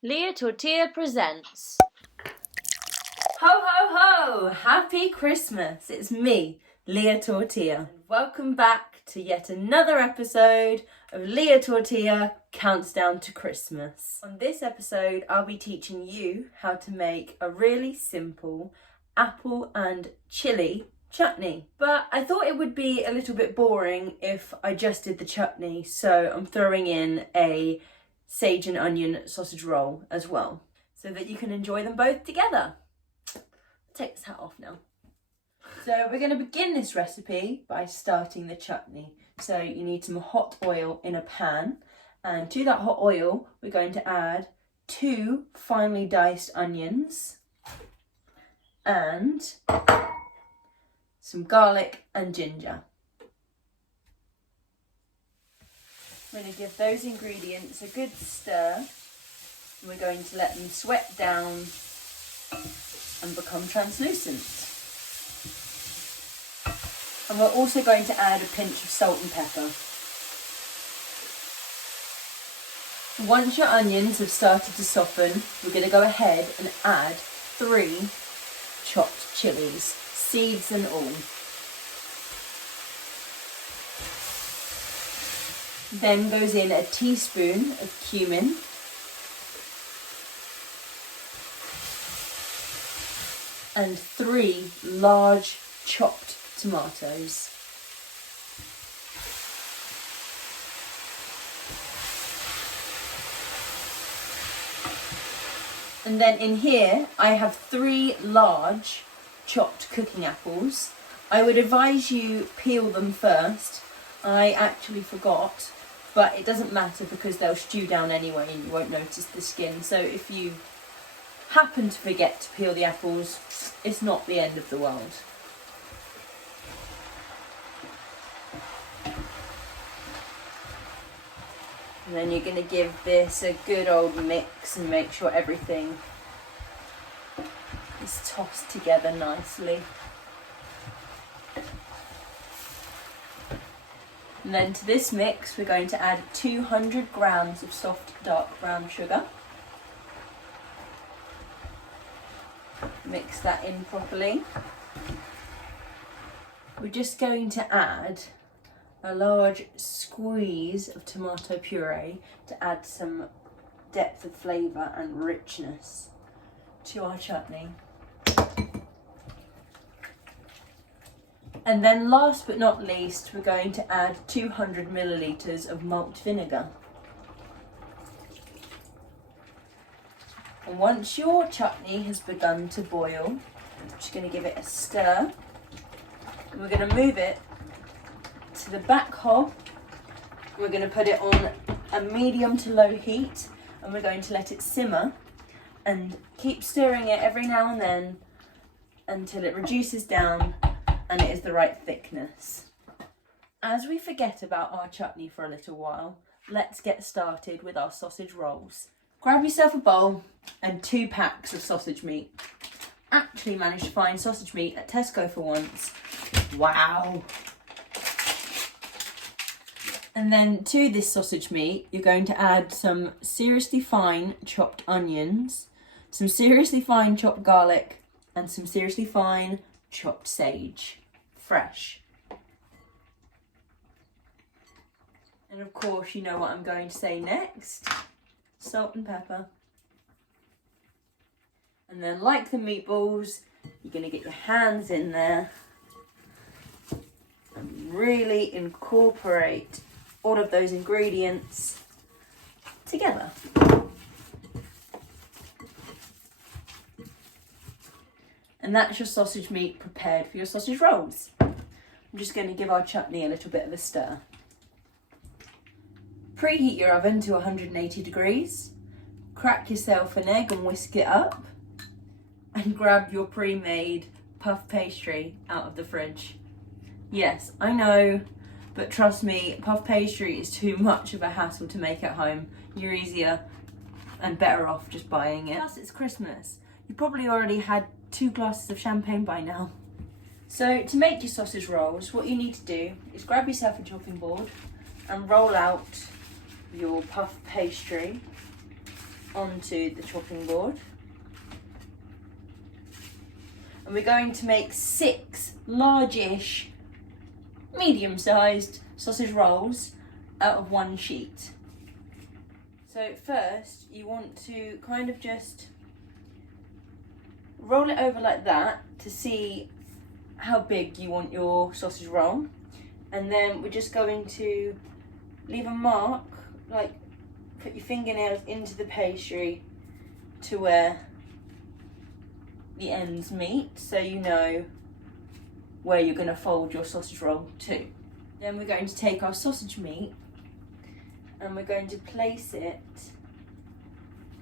Lia Tortilla presents. Ho ho ho! Happy Christmas! It's me, Lia Tortilla. And welcome back to yet another episode of Lia Tortilla Counts Down to Christmas. On this episode, I'll be teaching you how to make a really simple apple and chili chutney. But I thought it would be a little bit boring if I just did the chutney, so I'm throwing in a sage and onion sausage roll as well, so that you can enjoy them both together. Take this hat off now. So we're going to begin this recipe by starting the chutney. So you need some hot oil in a pan, and to that hot oil we're going to add 2 finely diced onions and some garlic and ginger. We're going to give those ingredients a good stir, and we're going to let them sweat down and become translucent. And we're also going to add a pinch of salt and pepper. Once your onions have started to soften, we're going to go ahead and add 3 chopped chilies, seeds and all. Then goes in a teaspoon of cumin, and 3 large chopped tomatoes. And then in here I have 3 large chopped cooking apples. I would advise you peel them first. I actually forgot, but it doesn't matter because they'll stew down anyway and you won't notice the skin. So if you happen to forget to peel the apples, it's not the end of the world. And then you're going to give this a good old mix and make sure everything is tossed together nicely. And then to this mix we're going to add 200 grams of soft dark brown sugar. Mix that in properly. We're just going to add a large squeeze of tomato puree to add some depth of flavour and richness to our chutney. And then last but not least, we're going to add 200 milliliters of malt vinegar. And once your chutney has begun to boil, I'm just going to give it a stir. And we're going to move it to the back hob. We're going to put it on a medium to low heat, and we're going to let it simmer and keep stirring it every now and then until it reduces down and it is the right thickness. As we forget about our chutney for a little while, let's get started with our sausage rolls. Grab yourself a bowl and 2 packs of sausage meat. Actually managed to find sausage meat at Tesco for once. Wow! And then to this sausage meat, you're going to add some seriously fine chopped onions, some seriously fine chopped garlic, and some seriously fine chopped sage, fresh. And of course, you know what I'm going to say next. Salt and pepper. And then, like the meatballs, you're going to get your hands in there and really incorporate all of those ingredients together. And that's your sausage meat prepared for your sausage rolls. I'm just going to give our chutney a little bit of a stir. Preheat your oven to 180 degrees. Crack yourself an egg and whisk it up. And grab your pre-made puff pastry out of the fridge. Yes, I know, but trust me, puff pastry is too much of a hassle to make at home. You're easier and better off just buying it. Plus it's Christmas. You probably already had 2 glasses of champagne by now. So to make your sausage rolls, what you need to do is grab yourself a chopping board and roll out your puff pastry onto the chopping board. And we're going to make 6 large-ish, medium-sized sausage rolls out of 1 sheet. So first you want to kind of just roll it over like that to see how big you want your sausage roll. And then we're just going to leave a mark, like put your fingernails into the pastry to where the ends meet, so you know where you're going to fold your sausage roll to. Then we're going to take our sausage meat and we're going to place it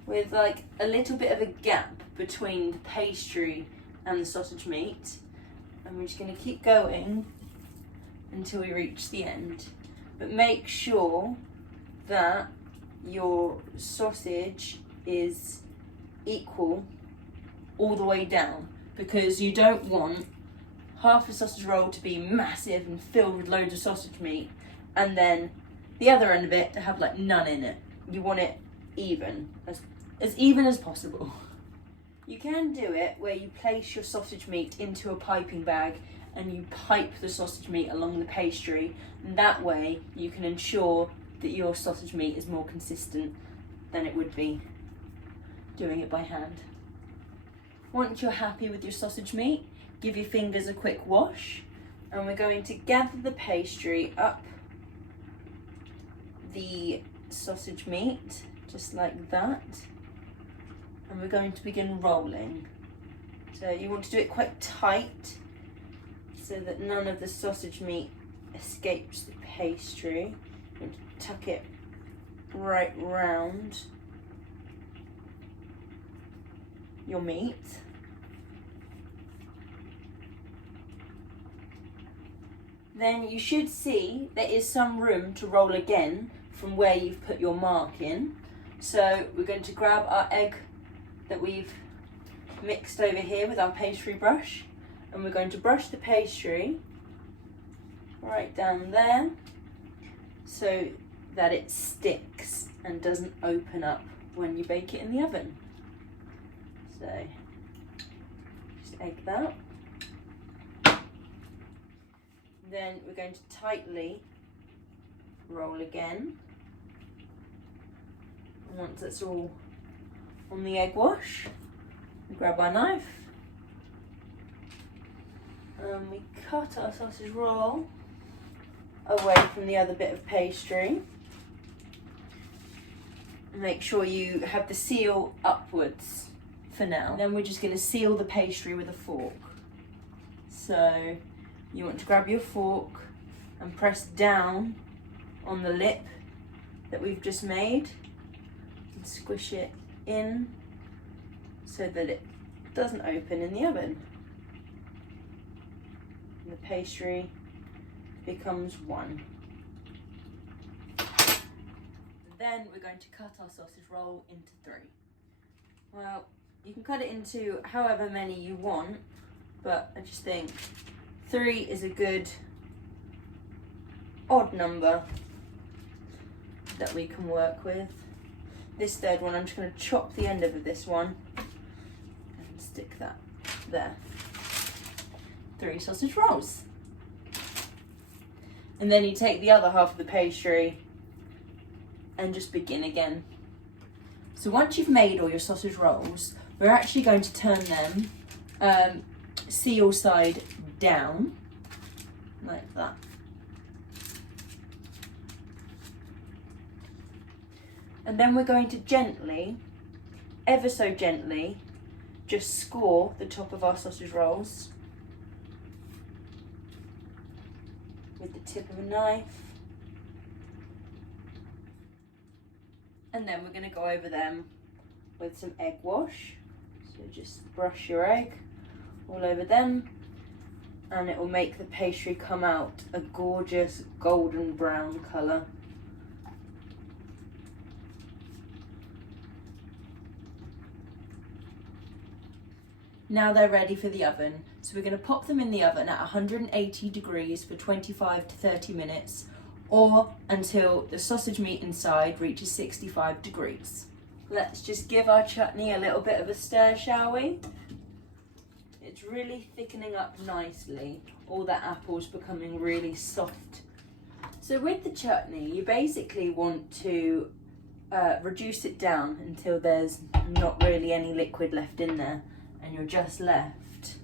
with like a little bit of a gap between the pastry and the sausage meat, and we're just going to keep going until we reach the end. But make sure that your sausage is equal all the way down, because you don't want half a sausage roll to be massive and filled with loads of sausage meat and then the other end of it to have like none in it. You want it even, as even as possible. You can do it where you place your sausage meat into a piping bag and you pipe the sausage meat along the pastry, and that way you can ensure that your sausage meat is more consistent than it would be doing it by hand. Once you're happy with your sausage meat, give your fingers a quick wash, and we're going to gather the pastry up the sausage meat, just like that, and we're going to begin rolling. So you want to do it quite tight so that none of the sausage meat escapes the pastry. You want to tuck it right round your meat. Then you should see there is some room to roll again from where you've put your mark in. So we're going to grab our egg that we've mixed over here with our pastry brush, and we're going to brush the pastry right down there so that it sticks and doesn't open up when you bake it in the oven. So just egg that. Then we're going to tightly roll again. And once it's all on the egg wash, we grab our knife and we cut our sausage roll away from the other bit of pastry. Make sure you have the seal upwards for now. And then we're just going to seal the pastry with a fork. So you want to grab your fork and press down on the lip that we've just made and squish it in so that it doesn't open in the oven. And the pastry becomes one. Then we're going to cut our sausage roll into 3. Well, you can cut it into however many you want, but I just think 3 is a good odd number that we can work with. This third one, I'm just going to chop the end of this one and stick that there. 3 sausage rolls. And then you take the other half of the pastry and just begin again. So once you've made all your sausage rolls, we're actually going to turn them seal side down, like that. And then we're going to gently, ever so gently, just score the top of our sausage rolls with the tip of a knife. And then we're going to go over them with some egg wash. So just brush your egg all over them, and it will make the pastry come out a gorgeous golden brown colour. Now they're ready for the oven. So we're going to pop them in the oven at 180 degrees for 25 to 30 minutes, or until the sausage meat inside reaches 65 degrees. Let's just give our chutney a little bit of a stir, shall we? It's really thickening up nicely. All that apple's becoming really soft. So with the chutney, you basically want to reduce it down until there's not really any liquid left in there, and you're just left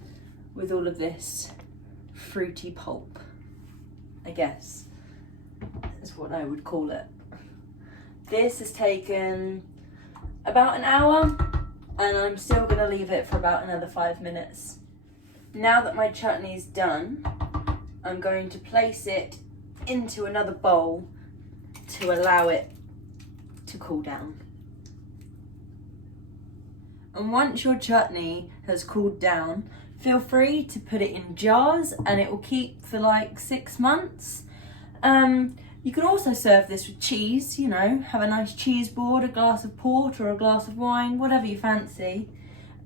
with all of this fruity pulp, I guess is what I would call it. This has taken about an hour, and I'm still going to leave it for about another 5 minutes. Now that my chutney's done, I'm going to place it into another bowl to allow it to cool down. And once your chutney has cooled down, feel free to put it in jars and it will keep for like 6 months. You can also serve this with cheese, you know, have a nice cheese board, a glass of port or a glass of wine, whatever you fancy.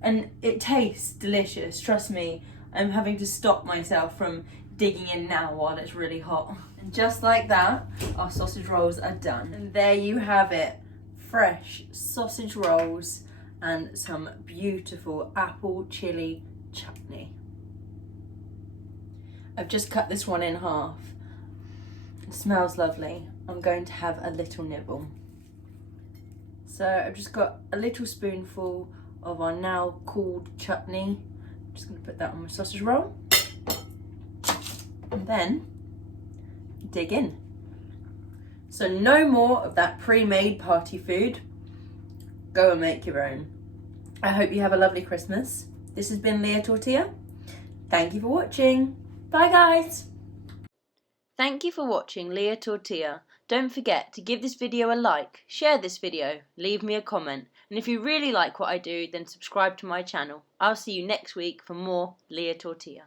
And it tastes delicious, trust me. I'm having to stop myself from digging in now while it's really hot. And just like that, our sausage rolls are done. And there you have it, fresh sausage rolls and some beautiful apple chili chutney. I've just cut this one in half. It smells lovely. I'm going to have a little nibble. So I've just got a little spoonful of our now cooled chutney. I'm just going to put that on my sausage roll. And then dig in. So no more of that pre-made party food. Go and make your own. I hope you have a lovely Christmas. This has been Lia Tortilla. Thank you for watching. Bye guys. Thank you for watching Lia Tortilla. Don't forget to give this video a like, share this video, leave me a comment, and if you really like what I do, then subscribe to my channel. I'll see you next week for more Lia Tortilla.